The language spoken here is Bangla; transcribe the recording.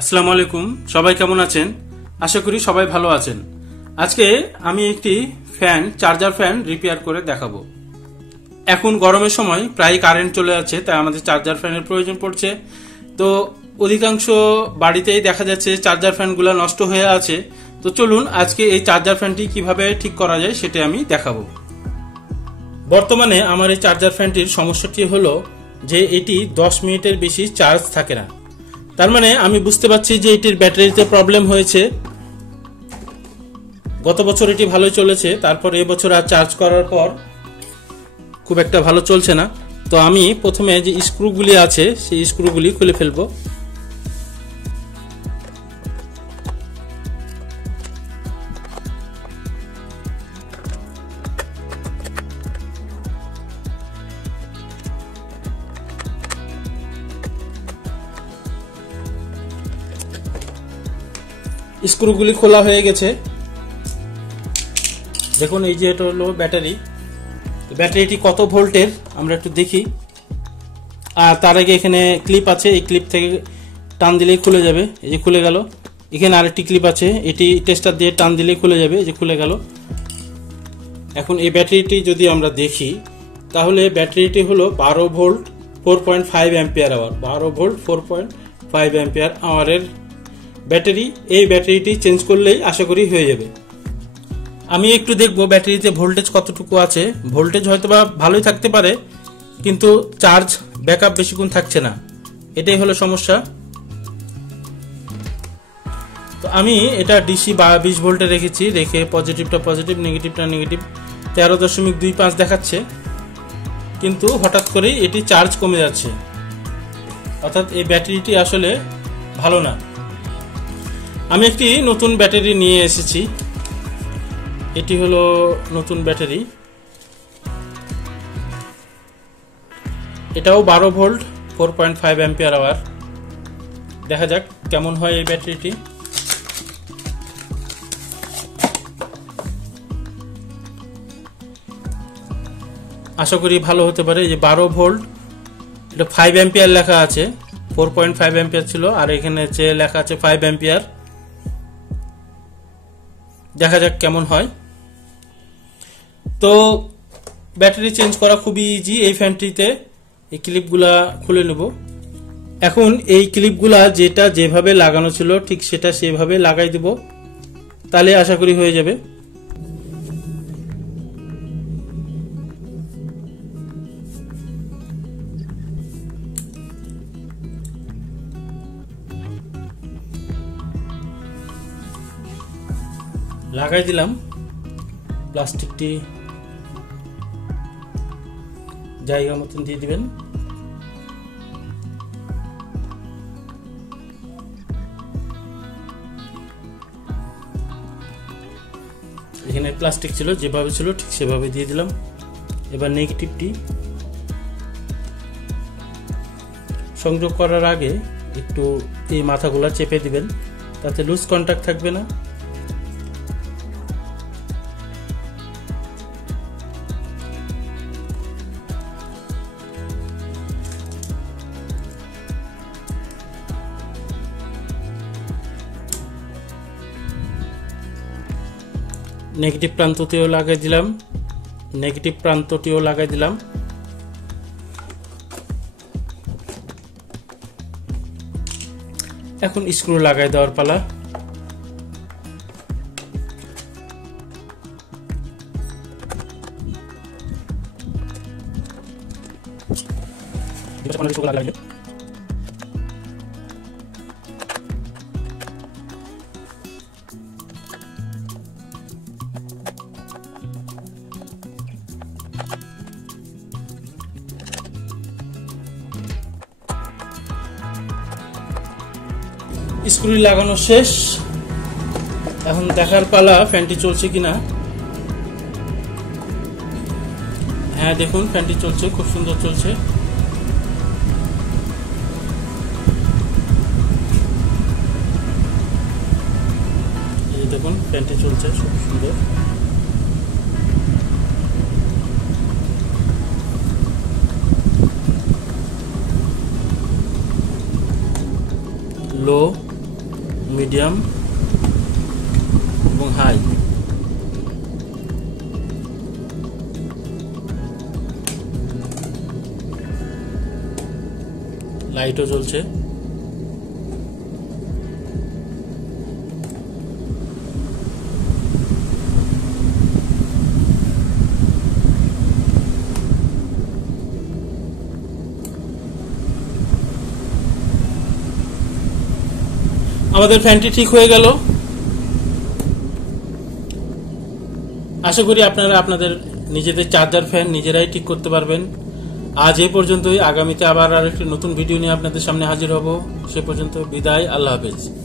আসসালামু আলাইকুম। সবাই কেমন আছেন? আশা করি সবাই ভালো আছেন। আজকে আমি একটি চার্জার ফ্যান রিপেয়ার করে দেখাবো। এখন গরমের সময় প্রায় কারেন্ট চলে যাচ্ছে, তাই আমাদের চার্জার ফ্যানের প্রয়োজন পড়ছে। তো অধিকাংশ বাড়িতেই দেখা যাচ্ছে চার্জার ফ্যানগুলো নষ্ট হয়ে আছে। তো চলুন আজকে এই চার্জার ফ্যানটি কিভাবে ঠিক করা যায় সেটা আমি দেখাবো। বর্তমানে আমার এই চার্জার ফ্যানটির সমস্যাটি হলো যে এটি 10 মিনিটের বেশি চার্জ থাকে না। তার মানে আমি বুঝতে পারছি যে এটির ব্যাটারিতে প্রবলেম হয়েছে। গত বছর এটি ভালোই চলেছে, তারপর এবছর আর চার্জ করার পর খুব একটা ভালো চলছে না। তো আমি প্রথমে যে স্ক্রুগুলি আছে সেই স্ক্রুগুলি খুলে ফেলবো। স্ক্রুগুলি খোলা হয়ে গেছে। দেখুন এই যে এটা হলো ব্যাটারি। ব্যাটারিটি কত ভোল্টের আমরা একটু দেখি। আর তার আগে এখানে ক্লিপ আছে, এই ক্লিপ থেকে টান দিলেই খুলে যাবে। এই যে খুলে গেল। এখানে আরেকটি ক্লিপ আছে, এটি টেস্টার দিয়ে টান দিলেই খুলে যাবে। এই যে খুলে গেল। এখন এই ব্যাটারিটি যদি আমরা দেখি তাহলে ব্যাটারিটি হলো 12 volt 4.5 ampere hour. 12 volt 4.5 ampere আওয়ারের ব্যাটারি। এই ব্যাটারিটি চেঞ্জ করলেই আশা করি হয়ে যাবে। আমি একটু দেখবো ব্যাটারিতে ভোল্টেজ কতটুকু আছে। ভোল্টেজ হয়তোবা ভালোই থাকতে পারে, কিন্তু চার্জ ব্যাকআপ বেশিক্ষণ থাকছে না, এটাই হলো সমস্যা। তো আমি এটা ডিসি 20 ভোল্টে রেখেছি, রেখে পজিটিভটা পজিটিভ নেগেটিভটা নেগেটিভ 13.25 দেখাচ্ছে, কিন্তু হঠাৎ করেই এটি চার্জ কমে যাচ্ছে। অর্থাৎ এই ব্যাটারিটি আসলে ভালো না। আমি একটি নতুন ব্যাটারি নিয়ে এসেছি। এটি হলো নতুন ব্যাটারি। এটাও 12 ভোল্ট 4.5 অ্যাম্পিয়ার আওয়ার। দেখা যাক কেমন হয় এই ব্যাটারিটি। আশা করি ভালো হতে পারে। এই যে 12 ভোল্ট, এটা 5 অ্যাম্পিয়ার লেখা আছে, 4.5 অ্যাম্পিয়ার ছিল, আর এখানে যে লেখা আছে 5 অ্যাম্পিয়ার। দেখা যাক কেমন হয়। তো ব্যাটারি চেঞ্জ করা খুবই ইজি। এই ফ্যানটিতে এই ক্লিপগুলা খুলে নেব। এখন এই ক্লিপগুলা যেটা যেভাবে লাগানো ছিল ঠিক সেটা সেভাবে লাগাই দেব, তাহলে আশা করি হয়ে যাবে। লাগাই দিলাম। প্লাস্টিকটি জায়গা মতন দিয়ে দিবেন। এখানে প্লাস্টিক ছিল, যেভাবে ছিল ঠিক সেভাবে দিয়ে দিলাম। এবার নেগেটিভটি সংযোগ করার আগে একটু এই মাথাগুলা চেপে দিবেন, তাতে লুজ কন্টাক্ট থাকবে না। নেগেটিভ প্রান্তটিও লাগাই দিলাম। নেগেটিভ প্রান্তটিও লাগাই দিলাম। এখন স্ক্রু লাগাই দেওয়ার পালা। স্ক্রু লাগানো শেষ। এখন দেখার পালা ফ্যানটি চলছে কিনা। হ্যাঁ, দেখুন ফ্যানটি চলছে, খুব সুন্দর চলছে। এই দেখুন ফ্যানটি চলছে খুব সুন্দর। লো মিডিয়াম এবং হাই। লাইটও জ্বলছে। আমাদের ফ্যানটি ঠিক হয়ে গেল। আশা করি আপনারা আপনাদের নিজেদের চার্জার ফ্যান নিজেরাই ঠিক করতে পারবেন। আজ এই পর্যন্তই। আগামীতে আবার আরেকটি নতুন ভিডিও নিয়ে আপনাদের সামনে হাজির হব। সে পর্যন্ত বিদায়। আল্লাহ হাফেজ।